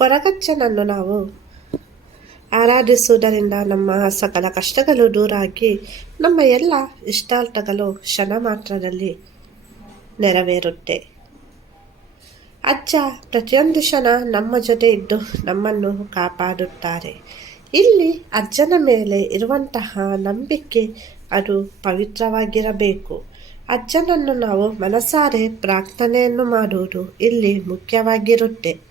ಕೊರಗಚ್ಚನನ್ನು ನಾವು ಆರಾಧಿಸುವುದರಿಂದ ನಮ್ಮ ಸಕಲ ಕಷ್ಟಗಳು ದೂರಾಗಿ ನಮ್ಮ ಎಲ್ಲ ಇಷ್ಟಾರ್ಥಗಳು ಕ್ಷಣ ಮಾತ್ರದಲ್ಲಿ ನೆರವೇರುತ್ತೆ. ಅಜ್ಜ ಪ್ರತಿಯೊಂದು ಕ್ಷಣ ನಮ್ಮ ಜೊತೆ ಇದ್ದು ನಮ್ಮನ್ನು ಕಾಪಾಡುತ್ತಾರೆ. ಇಲ್ಲಿ ಅಜ್ಜನ ಮೇಲೆ ಇರುವಂತಹ ನಂಬಿಕೆ ಅದು ಪವಿತ್ರವಾಗಿರಬೇಕು. ಅಜ್ಜನನ್ನು ನಾವು ಮನಸಾರೆ ಪ್ರಾರ್ಥನೆಯನ್ನು ಮಾಡುವುದು ಇಲ್ಲಿ ಮುಖ್ಯವಾಗಿರುತ್ತೆ.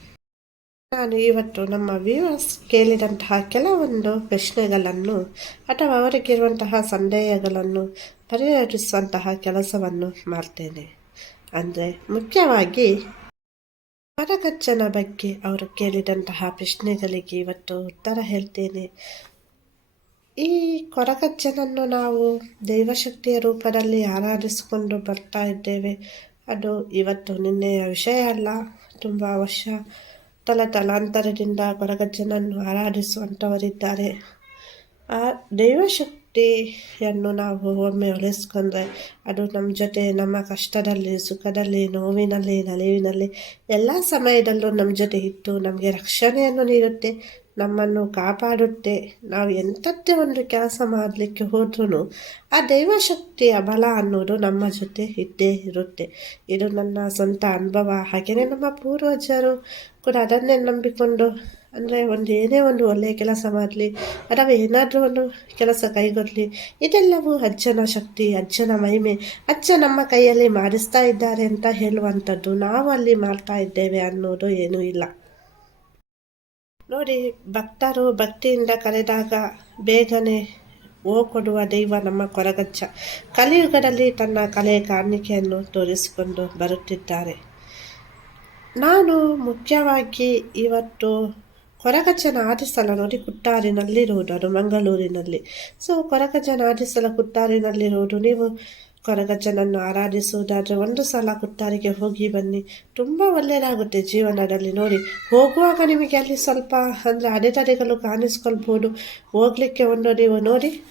ನಾನು ಇವತ್ತು ನಮ್ಮ ವ್ಯೂವರ್ಸ್ ಕೇಳಿದಂತಹ ಕೆಲವೊಂದು ಪ್ರಶ್ನೆಗಳನ್ನು ಅಥವಾ ಅವರಿಗಿರುವಂತಹ ಸಂದೇಹಗಳನ್ನು ಪರಿಹರಿಸುವಂತಹ ಕೆಲಸವನ್ನು ಮಾಡ್ತೇನೆ. ಅಂದರೆ ಮುಖ್ಯವಾಗಿ ಕೊರಗಜ್ಜನ ಬಗ್ಗೆ ಅವರು ಕೇಳಿದಂತಹ ಪ್ರಶ್ನೆಗಳಿಗೆ ಇವತ್ತು ಉತ್ತರ ಹೇಳ್ತೇನೆ. ಈ ಕೊರಗಜ್ಜನನ್ನು ನಾವು ದೈವಶಕ್ತಿಯ ರೂಪದಲ್ಲಿ ಆರಾಧಿಸಿಕೊಂಡು ಬರ್ತಾ ಇದ್ದೇವೆ. ಅದು ಇವತ್ತು ನಿನ್ನೆಯ ವಿಷಯ ಅಲ್ಲ, ತುಂಬ ವರ್ಷ ತಲ ತಲಾಂತರದಿಂದ ಕೊರಗಜ್ಜನನ್ನು ಆರಾಧಿಸುವಂಥವರಿದ್ದಾರೆ ಆ ದೈವಶಕ್ತಿಯನ್ನು ನಾವು ಒಮ್ಮೆ ಒಲಿಸ್ಕೊಂಡ್ರೆ ಅದು ನಮ್ಮ ಜೊತೆ ನಮ್ಮ ಕಷ್ಟದಲ್ಲಿ, ಸುಖದಲ್ಲಿ, ನೋವಿನಲ್ಲಿ, ನಲಿವಿನಲ್ಲಿ ಎಲ್ಲ ಸಮಯದಲ್ಲೂ ನಮ್ಮ ಜೊತೆ ಇಟ್ಟು ನಮಗೆ ರಕ್ಷಣೆಯನ್ನು ನೀಡುತ್ತೆ, ನಮ್ಮನ್ನು ಕಾಪಾಡುತ್ತೆ. ನಾವು ಎಂಥದ್ದೇ ಒಂದು ಕೆಲಸ ಮಾಡಲಿಕ್ಕೆ ಹೋದ್ರೂ ಆ ದೈವಶಕ್ತಿಯ ಬಲ ಅನ್ನೋದು ನಮ್ಮ ಜೊತೆ ಇದ್ದೇ ಇರುತ್ತೆ. ಇದು ನನ್ನ ಸ್ವಂತ ಅನುಭವ. ಹಾಗೆಯೇ ನಮ್ಮ ಪೂರ್ವಜರು ಕೂಡ ಅದನ್ನೇ ನಂಬಿಕೊಂಡು ಅಂದರೆ ಒಂದು ಏನೇ ಒಂದು ಒಳ್ಳೆಯ ಕೆಲಸ ಮಾಡಲಿ, ಅಥವಾ ಏನಾದರೂ ಒಂದು ಕೆಲಸ ಕೈಗೊಡಲಿ ಇದೆಲ್ಲವೂ ಅಜ್ಜನ ಶಕ್ತಿ, ಅಜ್ಜನ ಮಹಿಮೆ, ಅಜ್ಜ ನಮ್ಮ ಕೈಯಲ್ಲಿ ಮಾಡಿಸ್ತಾ ಇದ್ದಾರೆ ಅಂತ ಹೇಳುವಂಥದ್ದು ನಾವು ಅಲ್ಲಿ ಮಾಡ್ತಾ ಇದ್ದೇವೆ ಅನ್ನೋದು ಏನೂ ಇಲ್ಲ. ನೋಡಿ, ಭಕ್ತರು ಭಕ್ತಿಯಿಂದ ಕರೆದಾಗ ಬೇಗನೆ ಓ ಕೊಡುವ ದೈವ ನಮ್ಮ ಕೊರಗಜ್ಜ. ಕಲಿಯುಗದಲ್ಲಿ ತನ್ನ ಕಲೆ ಕಾಣಿಕೆಯನ್ನು ತೋರಿಸಿಕೊಂಡು ಬರುತ್ತಿದ್ದಾರೆ. ನಾನು ಮುಖ್ಯವಾಗಿ ಇವತ್ತು ಕೊರಗಜ್ಜನ ಆದಿಸ್ಥಳ ನೋಡಿ, ಕುಟ್ಟಾರಿನಲ್ಲಿರುವುದು ಅದು ಮಂಗಳೂರಿನಲ್ಲಿ. ಸೊ, ಕೊರಗಜ್ಜನ ಆದಿಸ್ಥಳ, ಕುಟ್ಟಾರಿನಲ್ಲಿರುವುದು. ನೀವು ಕೊರಗಜ್ಜನನ್ನು ಆರಾಧಿಸುವುದಾದರೆ ಒಂದು ಸಲ ಕುಟ್ಟಾರಿಗೆ ಹೋಗಿ ಬನ್ನಿ. ತುಂಬ ಒಳ್ಳೆಯದಾಗುತ್ತೆ ಜೀವನದಲ್ಲಿ ನೋಡಿ. ಹೋಗುವಾಗ ನಿಮಗೆ ಅಲ್ಲಿ ಸ್ವಲ್ಪ ಅಂದರೆ ಅಡೆತಡೆಗಳು ಕಾಣಿಸ್ಕೊಳ್ಬೋದು. ಹೋಗಲಿಕ್ಕೆ ಒಂದು ನೀವು ನೋಡಿ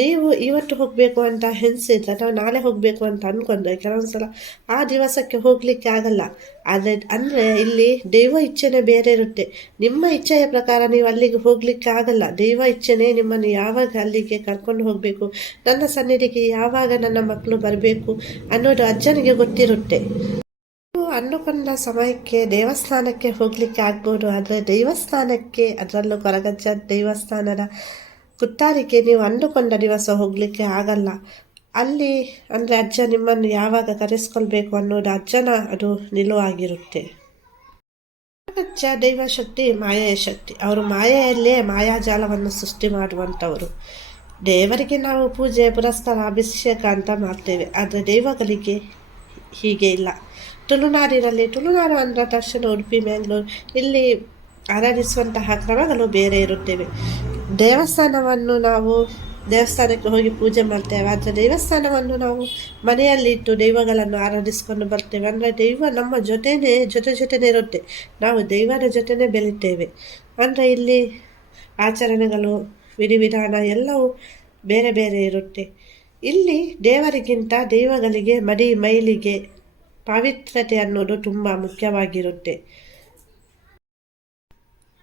ನೀವು ಇವತ್ತು ಹೋಗಬೇಕು ಅಂತ ಹೆಣಸಿದ್ರೆ ಅಥವಾ ನಾಳೆ ಹೋಗಬೇಕು ಅಂತ ಅಂದ್ಕೊಂಡ್ರೆ ಕೆಲವೊಂದು ಸಲ ಆ ದಿವಸಕ್ಕೆ ಹೋಗಲಿಕ್ಕೆ ಆಗಲ್ಲ. ಆದರೆ ಅಂದರೆ ಇಲ್ಲಿ ದೈವ ಇಚ್ಛೆನೇ ಬೇರೆ ಇರುತ್ತೆ. ನಿಮ್ಮ ಇಚ್ಛೆಯ ಪ್ರಕಾರ ನೀವು ಅಲ್ಲಿಗೆ ಹೋಗಲಿಕ್ಕೆ ಆಗಲ್ಲ. ದೈವ ಇಚ್ಛೆನೇ ನಿಮ್ಮನ್ನು ಯಾವಾಗ ಅಲ್ಲಿಗೆ ಕರ್ಕೊಂಡು ಹೋಗಬೇಕು? ನನ್ನ ಸನ್ನಿಧಿಗೆ ಯಾವಾಗ ನನ್ನ ಮಕ್ಕಳು ಬರಬೇಕು ಅನ್ನೋದು ಅಜ್ಜನಿಗೆ ಗೊತ್ತಿರುತ್ತೆ. ಅಂದುಕೊಂಡ ಸಮಯಕ್ಕೆ ದೇವಸ್ಥಾನಕ್ಕೆ ಹೋಗಲಿಕ್ಕೆ ಆಗ್ಬೋದು. ಆದರೆ ದೇವಸ್ಥಾನಕ್ಕೆ, ಅದರಲ್ಲೂ ಕೊರಗಜ್ಜ ದೇವಸ್ಥಾನದ ಕುತ್ತಾರಿಗೆ ನೀವು ಅಂದುಕೊಂಡ ದಿವಸ ಹೋಗಲಿಕ್ಕೆ ಆಗಲ್ಲ. ಅಲ್ಲಿ ಅಂದರೆ ಅಜ್ಜ ನಿಮ್ಮನ್ನು ಯಾವಾಗ ಕರೆಸ್ಕೊಳ್ಬೇಕು ಅನ್ನೋದು ಅಜ್ಜನ ಅದು ನಿಲುವಾಗಿರುತ್ತೆ. ಅಜ್ಜ ದೈವಶಕ್ತಿ, ಮಾಯೆಯ ಶಕ್ತಿ. ಅವರು ಮಾಯೆಯಲ್ಲೇ ಮಾಯಾಜಾಲವನ್ನು ಸೃಷ್ಟಿ ಮಾಡುವಂಥವರು. ದೇವರಿಗೆ ನಾವು ಪೂಜೆ, ಪುರಸ್ಕಾರ, ಅಭಿಷೇಕ ಅಂತ ಮಾಡ್ತೇವೆ. ಆದರೆ ದೈವಗಳಿಗೆ ಹೀಗೆ ಇಲ್ಲ. ತುಳುನಾಡಿನಲ್ಲಿ, ತುಳುನಾಡು ಅಂದರೆ ದರ್ಶನ ಉಡುಪಿ ಮ್ಯಾಂಗ್ಳೂರು ಇಲ್ಲಿ ಆರಾಧಿಸುವಂತಹ ಕ್ರಮಗಳು ಬೇರೆ ಇರುತ್ತೇವೆ. ದೇವಸ್ಥಾನವನ್ನು ನಾವು ದೇವಸ್ಥಾನಕ್ಕೆ ಹೋಗಿ ಪೂಜೆ ಮಾಡ್ತೇವೆ. ಆದರೆ ದೇವಸ್ಥಾನವನ್ನು ನಾವು ಮನೆಯಲ್ಲಿಟ್ಟು ದೈವಗಳನ್ನು ಆರಾಧಿಸಿಕೊಂಡು ಬರ್ತೇವೆ. ಅಂದರೆ ದೈವ ನಮ್ಮ ಜೊತೆನೇ, ಜೊತೆ ಜೊತೆನೇ ಇರುತ್ತೆ. ನಾವು ದೈವದ ಜೊತೆನೇ ಬೆಳಿತೇವೆ. ಅಂದರೆ ಇಲ್ಲಿ ಆಚರಣೆಗಳು, ವಿಧಿವಿಧಾನ ಎಲ್ಲವೂ ಬೇರೆ ಬೇರೆ ಇರುತ್ತೆ. ಇಲ್ಲಿ ದೇವರಿಗಿಂತ ದೈವಗಳಿಗೆ, ಮಡಿ, ಮೈಲಿಗೆ ಪಾವಿತ್ರತೆ ಅನ್ನೋದು ತುಂಬ ಮುಖ್ಯವಾಗಿರುತ್ತೆ.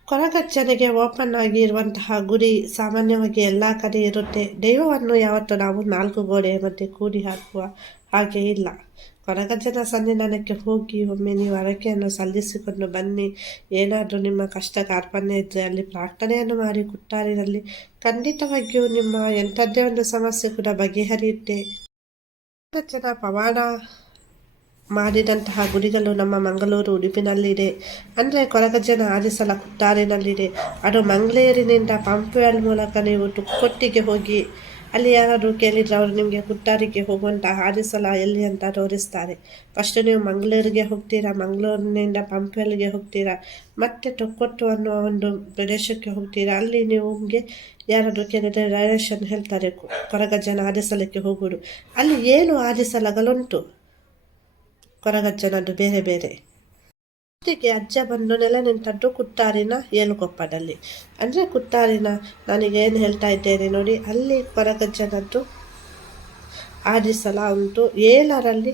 ಕೊರಗಜ್ಜನಿಗೆ ಓಪನ್ ಆಗಿ ಇರುವಂತಹ ಗುರಿ ಸಾಮಾನ್ಯವಾಗಿ ಎಲ್ಲ ಕಡೆ ಇರುತ್ತೆ. ದೈವವನ್ನು ಯಾವತ್ತೂ ನಾವು ನಾಲ್ಕು ಗೋಡೆ ಮಧ್ಯೆ ಕೂಡಿ ಹಾಕುವ ಹಾಗೆ ಇಲ್ಲ. ಕೊರಗಜ್ಜನ ಸನ್ನಿಧಾನಕ್ಕೆ ಹೋಗಿ ಒಮ್ಮೆ ನೀವು ಹರಕೆಯನ್ನು ಸಲ್ಲಿಸಿಕೊಂಡು ಬನ್ನಿ. ಏನಾದರೂ ನಿಮ್ಮ ಕಷ್ಟ ಕಾರ್ಪಣ್ಯ ಇದ್ದರೆ ಅಲ್ಲಿ ಪ್ರಾರ್ಥನೆಯನ್ನು ಮಾಡಿ ಕುಟ್ಟಾರಿನಲ್ಲಿ ಖಂಡಿತವಾಗಿಯೂ ನಿಮ್ಮ ಎಂಥದ್ದೇ ಒಂದು ಸಮಸ್ಯೆ ಕೂಡ ಬಗೆಹರಿಯುತ್ತೆ. ಜನ ಪವಾಡ ಮಾಡಿದಂತಹ ಗುಡಿಗಳು ನಮ್ಮ ಮಂಗಳೂರು, ಉಡುಪಿನಲ್ಲಿದೆ. ಅಂದರೆ ಕೊರಗಜ್ಜನ ಆದಿಸಲ ಕುಟ್ಟಾರಿನಲ್ಲಿದೆ ಅದು ಮಂಗಳೂರಿನಿಂದ ಪಂಪ್ವೆಲ್ ಮೂಲಕ ನೀವು ತುಕ್ಕೊಟ್ಟಿಗೆ ಹೋಗಿ, ಅಲ್ಲಿ ಯಾರಾದರೂ ಕೇಳಿದರೆ ಅವರು ನಿಮಗೆ ಕುಟ್ಟಾರಿಗೆ ಹೋಗುವಂತಹ ಆದಿಸಲ ಎಲ್ಲಿ ಅಂತ ತೋರಿಸ್ತಾರೆ. ಫಸ್ಟ್ ನೀವು ಮಂಗಳೂರಿಗೆ ಹೋಗ್ತೀರಾ, ಮಂಗಳೂರಿನಿಂದ ಪಂಪ್ವೆಲ್ಗೆ ಹೋಗ್ತೀರಾ, ಮತ್ತೆ ತುಕ್ಕೊಟ್ಟು ಅನ್ನುವ ಒಂದು ಪ್ರದೇಶಕ್ಕೆ ಹೋಗ್ತೀರಾ, ಅಲ್ಲಿ ನೀವು ನಿಮಗೆ ಯಾರಾದರೂ ಕೇಳಿದರೆ ಡೈರೆಕ್ಷನ್ ಹೇಳ್ತಾರೆ, ಕೊರಗಜ್ಜನ ಆದಿಸಲಕ್ಕೆ ಹೋಗುವುದು. ಅಲ್ಲಿ ಏನು ಆದಿಸಲಗಳುಂಟು ಕೊರಗಜ್ಜನದ್ದು ಬೇರೆ ಬೇರೆ. ಜೊತೆಗೆ ಅಜ್ಜ ಬಂದು ನೆಲ ನಿಂತದ್ದು ಕುತ್ತಾರಿನ ಏಳುಕೊಪ್ಪದಲ್ಲಿ ಅಂದರೆ ಕುತ್ತಾರಿನ ನನಗೇನು ಹೇಳ್ತಾ ಇದ್ದೇನೆ ನೋಡಿ, ಅಲ್ಲಿ ಕೊರಗಜ್ಜನದ್ದು ಆದಿಸಲ ಉಂಟು ಏಳರಲ್ಲಿ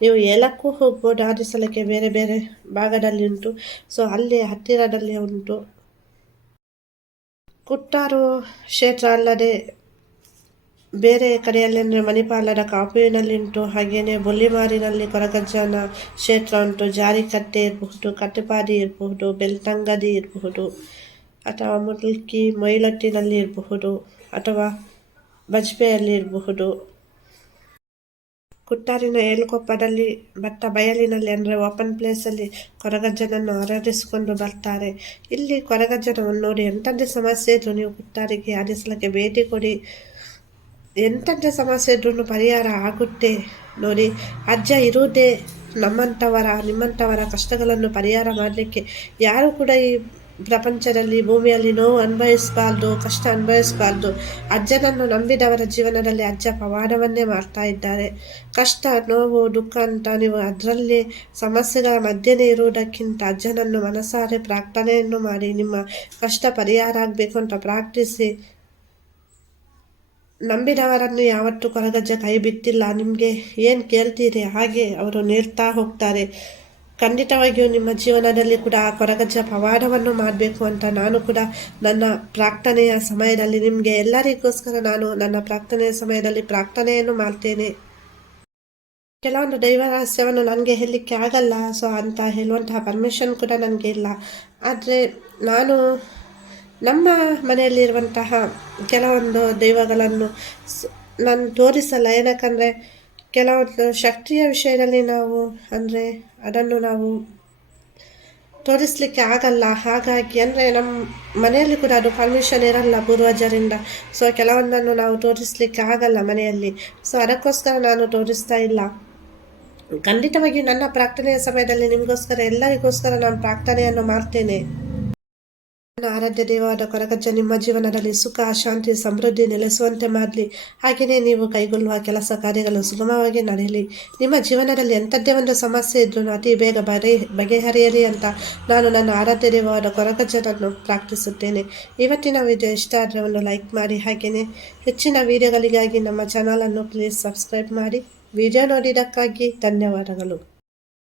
ನೀವು ಏಲಕ್ಕೂ ಹೋಗ್ಬೋದು ಆದಿಸಲಕ್ಕೆ ಬೇರೆ ಬೇರೆ ಭಾಗದಲ್ಲಿ ಉಂಟು. ಸೊ ಅಲ್ಲಿ ಹತ್ತಿರದಲ್ಲಿ ಉಂಟು. ಕುಟ್ಟಾರು ಕ್ಷೇತ್ರ ಅಲ್ಲದೆ ಬೇರೆ ಕಡೆಯಲ್ಲಿ ಅಂದರೆ ಮಣಿಪಾಲದ ಕಾಪುವಿನಲ್ಲಿಂಟು ಹಾಗೆಯೇ ಬುಲ್ಲಿಮಾರಿನಲ್ಲಿ ಕೊರಗಜ್ಜನ ಕ್ಷೇತ್ರ ಉಂಟು, ಜಾರಿಕಟ್ಟೆ ಇರಬಹುದು, ಕಟ್ಟೆಪಾಡಿ ಇರಬಹುದು ಬೆಲ್ತಂಗದಿ ಇರಬಹುದು, ಅಥವಾ ಮುಲ್ಕಿ ಮೊಯ್ಲಟ್ಟಿನಲ್ಲಿ ಇರಬಹುದು, ಅಥವಾ ಬಜ್ಪೆಯಲ್ಲಿ ಇರಬಹುದು. ಕುಟ್ಟಾರಿನ ಏಳುಕೊಪ್ಪದಲ್ಲಿ ಭತ್ತ ಬಯಲಿನಲ್ಲಿ ಅಂದರೆ ಓಪನ್ ಪ್ಲೇಸಲ್ಲಿ ಕೊರಗಜ್ಜನನ್ನು ಆರಾಧಿಸಿಕೊಂಡು ಬರ್ತಾರೆ. ಇಲ್ಲಿ ಕೊರಗಜ್ಜನವನ್ನು ನೋಡಿ ಎಂಥದ್ದೇ ಸಮಸ್ಯೆ ಇದ್ದರೂ ನೀವು ಕುಟ್ಟಾರಿಗೆ ಆರಿಸಲಿಕ್ಕೆ ಭೇಟಿ ಕೊಡಿ. ಎಂಥದ್ದೇ ಸಮಸ್ಯೆ ಇದ್ರೂ ಪರಿಹಾರ ಆಗುತ್ತೆ ನೋಡಿ, ಅಜ್ಜ ಇರುವುದೇ ನಮ್ಮಂಥವರ, ನಿಮ್ಮಂಥವರ ಕಷ್ಟಗಳನ್ನು ಪರಿಹಾರ ಮಾಡಲಿಕ್ಕೆ ಯಾರು ಕೂಡ ಈ ಪ್ರಪಂಚದಲ್ಲಿ, ಭೂಮಿಯಲ್ಲಿ ನೋವು ಅನುಭವಿಸಬಾರ್ದು, ಕಷ್ಟ ಅನುಭವಿಸಬಾರ್ದು. ಅಜ್ಜನನ್ನು ನಂಬಿದವರ ಜೀವನದಲ್ಲಿ ಅಜ್ಜ ಪವಾಡವನ್ನೇ ಮಾಡ್ತಾ ಇದ್ದಾರೆ. ಕಷ್ಟ, ನೋವು, ದುಃಖ ಅಂತ ನೀವು ಅದರಲ್ಲಿ ಸಮಸ್ಯೆಗಳ ಮಧ್ಯೆನೇ ಇರುವುದಕ್ಕಿಂತ ಅಜ್ಜನನ್ನು ಮನಸಾರೆ ಪ್ರಾರ್ಥನೆಯನ್ನು ಮಾಡಿ, ನಿಮ್ಮ ಕಷ್ಟ ಪರಿಹಾರ ಆಗಬೇಕು ಅಂತ ಪ್ರಾರ್ಥಿಸಿ ನಂಬಿದವರನ್ನು ಯಾವತ್ತೂ ಕೊರಗಜ್ಜ ಕೈ ಬಿಟ್ಟಿಲ್ಲ ನಿಮಗೆ ಏನು ಕೇಳ್ತೀರಿ? ಹಾಗೆ ಅವರು ನೇರ್ತಾ ಹೋಗ್ತಾರೆ. ಖಂಡಿತವಾಗಿಯೂ ನಿಮ್ಮ ಜೀವನದಲ್ಲಿ ಕೂಡ ಆ ಕೊರಗಜ್ಜ ಪವಾಡವನ್ನು ಮಾಡಬೇಕು ಅಂತ ನಾನು ಕೂಡ ನನ್ನ ಪ್ರಾರ್ಥನೆಯ ಸಮಯದಲ್ಲಿ ನಿಮಗೆ ಎಲ್ಲರಿಗೋಸ್ಕರ ನಾನು ನನ್ನ ಪ್ರಾರ್ಥನೆಯ ಸಮಯದಲ್ಲಿ ಪ್ರಾರ್ಥನೆಯನ್ನು ಮಾಡ್ತೇನೆ. ಕೆಲವೊಂದು ದೈವರಹಸ್ಯವನ್ನು ನನಗೆ ಹೇಳಲಿಕ್ಕೆ ಆಗಲ್ಲ. ಸೊ ಅಂತ ಹೇಳುವಂತಹ ಪರ್ಮಿಷನ್ ಕೂಡ ನನಗೆ ಇಲ್ಲ. ಆದರೆ ನಾನು ನಮ್ಮ ಮನೆಯಲ್ಲಿರುವಂತಹ ಕೆಲವೊಂದು ದೈವಗಳನ್ನು ನಾನು ತೋರಿಸಲ್ಲ. ಏನಕ್ಕಂದರೆ, ಕೆಲವೊಂದು ಶಕ್ತಿಯ ವಿಷಯದಲ್ಲಿ ನಾವು, ಅಂದರೆ ಅದನ್ನು ನಾವು ತೋರಿಸಲಿಕ್ಕೆ ಆಗಲ್ಲ. ಹಾಗಾಗಿ, ಅಂದರೆ ನಮ್ಮ ಮನೆಯಲ್ಲಿ ಕೂಡ ಅದು ಪರ್ಮಿಷನ್ ಇರಲ್ಲ ಪೂರ್ವಜರಿಂದ. ಸೊ ಕೆಲವೊಂದನ್ನು ನಾವು ತೋರಿಸಲಿಕ್ಕೆ ಆಗಲ್ಲ ಮನೆಯಲ್ಲಿ. ಸೊ ಅದಕ್ಕೋಸ್ಕರ ನಾನು ತೋರಿಸ್ತಾ ಇಲ್ಲ. ಖಂಡಿತವಾಗಿ ನನ್ನ ಪ್ರಾರ್ಥನೆಯ ಸಮಯದಲ್ಲಿ ನಿಮಗೋಸ್ಕರ ಎಲ್ಲರಿಗೋಸ್ಕರ ನಾನು ಪ್ರಾರ್ಥನೆಯನ್ನು ಮಾಡ್ತೇನೆ. ಆರಾಧ್ಯ ದೇವವಾದ ಕೊರಗಜ್ಜ ನಿಮ್ಮ ಜೀವನದಲ್ಲಿ ಸುಖ, ಶಾಂತಿ, ಸಮೃದ್ಧಿ ನೆಲೆಸುವಂತೆ ಮಾಡಲಿ. ಹಾಗೆಯೇ ನೀವು ಕೈಗೊಳ್ಳುವ ಕೆಲಸ ಕಾರ್ಯಗಳು ಸುಗಮವಾಗಿ ನಡೆಯಲಿ. ನಿಮ್ಮ ಜೀವನದಲ್ಲಿ ಎಂಥದ್ದೇ ಒಂದು ಸಮಸ್ಯೆ ಇದ್ರೂ ಅತಿ ಬೇಗ ಬರೆ, ಬಗೆಹರಿಯಲಿ ಅಂತ ನಾನು ನನ್ನ ಆರಾಧ್ಯ ದೇವವಾದ ಕೊರಗಜ್ಜನನ್ನು ಪ್ರಾರ್ಥಿಸುತ್ತೇನೆ. ಇವತ್ತಿನ ವಿಡಿಯೋ ಇಷ್ಟ ಆದರೆ ಒಂದು ಲೈಕ್ ಮಾಡಿ. ಹಾಗೆಯೇ ಹೆಚ್ಚಿನ ವಿಡಿಯೋಗಳಿಗಾಗಿ ನಮ್ಮ ಚಾನಲನ್ನು ಪ್ಲೀಸ್ ಸಬ್ಸ್ಕ್ರೈಬ್ ಮಾಡಿ. ವಿಡಿಯೋ ನೋಡಿದ್ದಕ್ಕಾಗಿ ಧನ್ಯವಾದಗಳು.